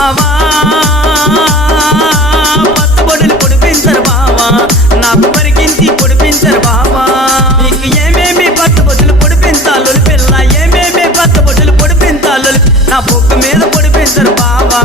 బావా పచ్చబొడులు పొడిపించరు బావా నాకు మరికించి పొడిపించరు బావా నీకు ఏమేమి పచ్చబొడులు పొడిపించాలి పిల్ల ఏమేమి పచ్చబొడులు పొడిపించాలి నా బొక్క మీద పొడిపించరు బావా